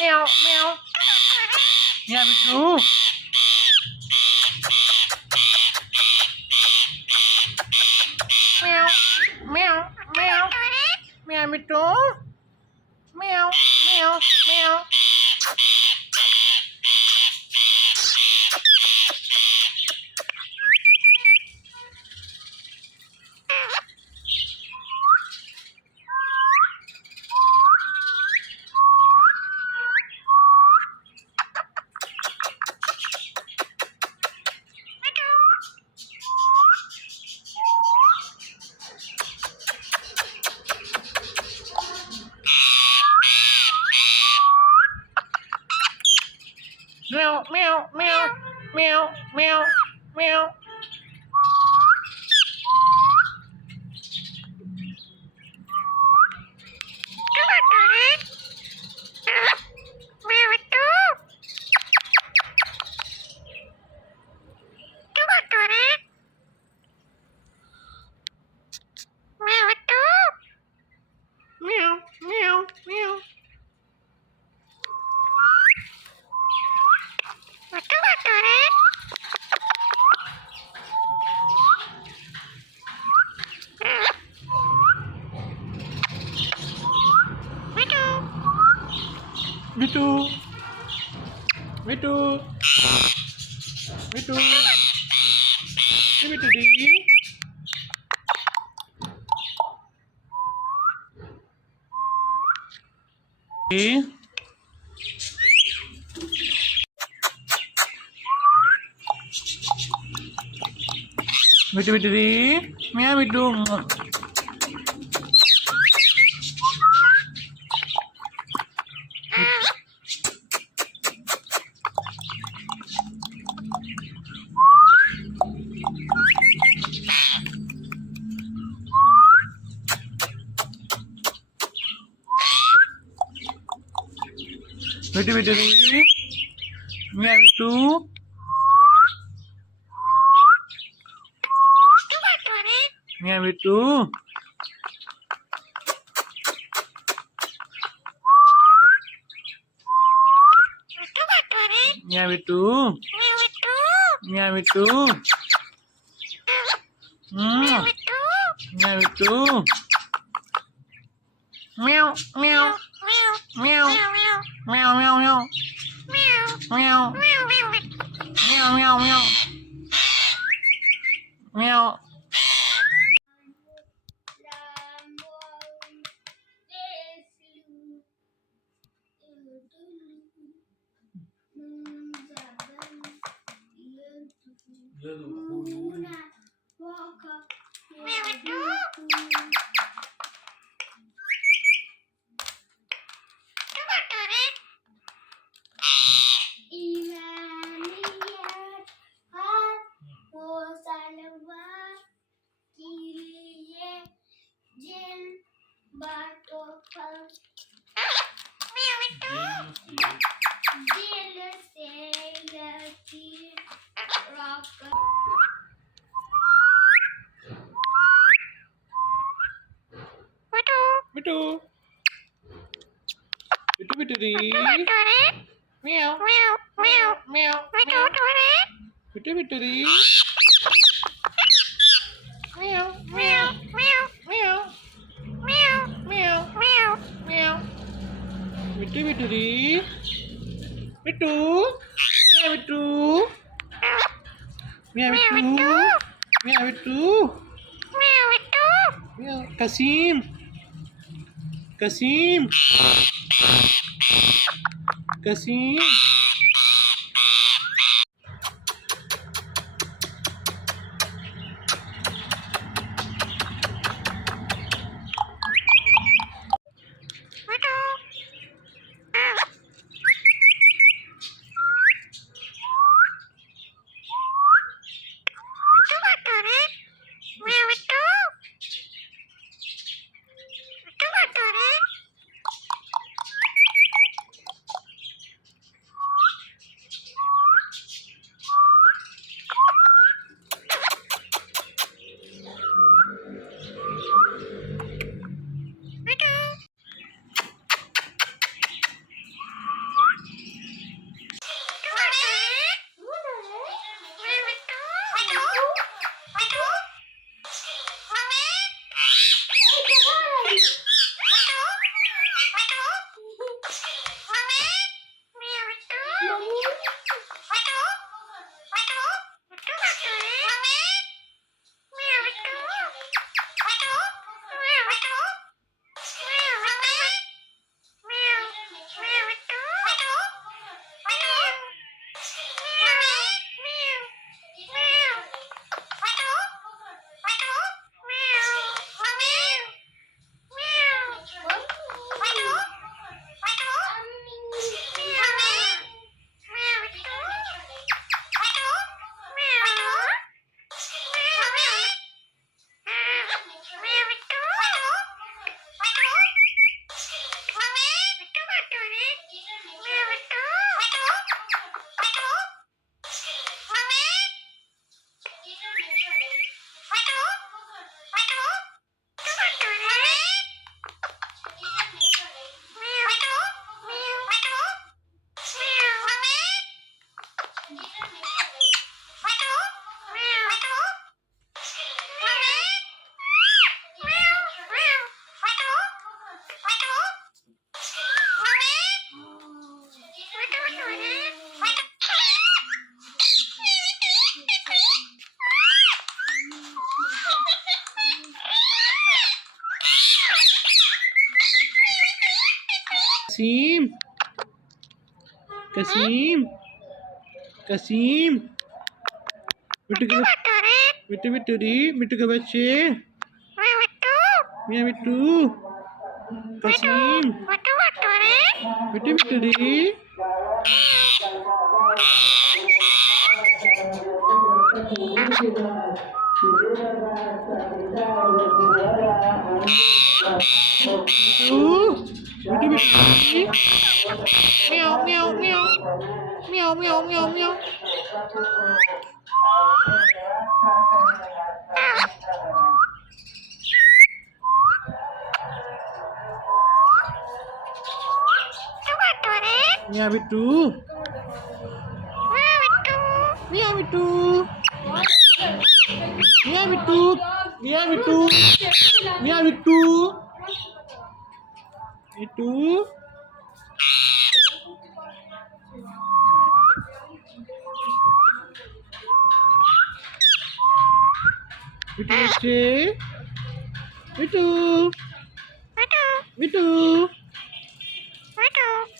meow, meow. Meow, Mittu. Meow, meow, meow. Meow, Mittu. Meow, meow, meow. Meow, meow, meow, meow, meow, meow. Meow, meow, meow. Mittu, Mittu, Mittu, Mittu di. Mittu, Mittu di. Meow, Mittu. Mittu, Mittu di. Meow, Mittu. Meow, Mittu. Meow, Mittu. Meow, Mittu. Meow, Mittu. Meow, meow. Meow. Meow, meow, meow. Meow. Meow, meow, meow. Meow. Mittu. Mittu, Mittu di. Meow. Meow, meow. Mittu, Mittu di. Meow, meow, meow, meow. Meow, meow, meow. Mittu, Mittu di. Mittu. Meow, Mittu. Meow, Mittu. Meow, Mittu. Meow. Kasim. Kasim. Kasim. कसीम कसीम कसीम मिट्टू के मिट्टू मिट्टू री मिट्टू के बच्चे मियां मिट्टू कसीम मिट्टू मिट्टू री मिट्टू मिट्टू री meow meow meow meow meow meow meow मियां मिट्टू मियां मिट्टू मियां मिट्टू मियां मिट्टू मियां मिट्टू मिट्टू मिट्टू बच्चे मिट्टू मिट्टू मिट्टू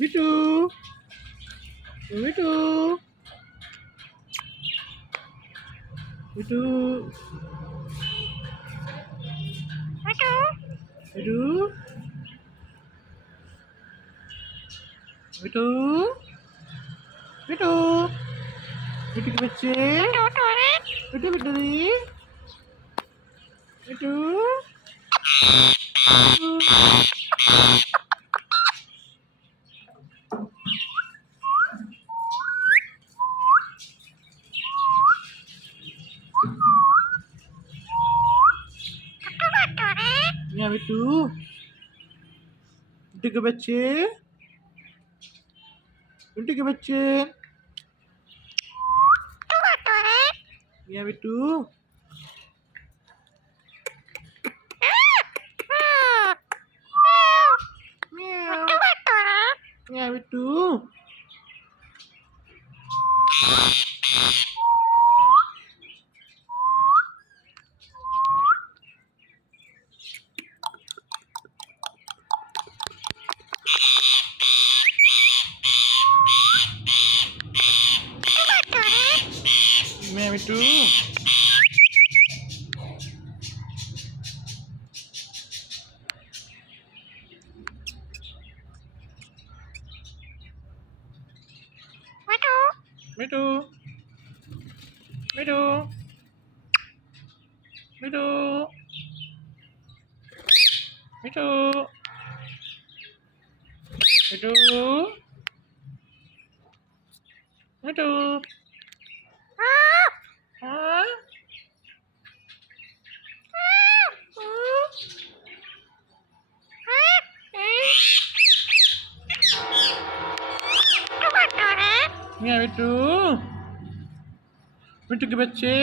मिट्टू मिट्टू मिट्टू मिट्टू मिट्टू मिट्टू के बच्चे मिट्टू मिट्टू दी मिट्टू मियां मिट्टू मिट्टू के बच्चे मिट्टू के बच्चे मियां मिट्टू मियां मिट्टू मियां मिट्टू मिट्टू मिट्टू मिट्टू मिट्टू मिट्टू मिट्टू मियां मिट्टू मिट्टू के बच्चे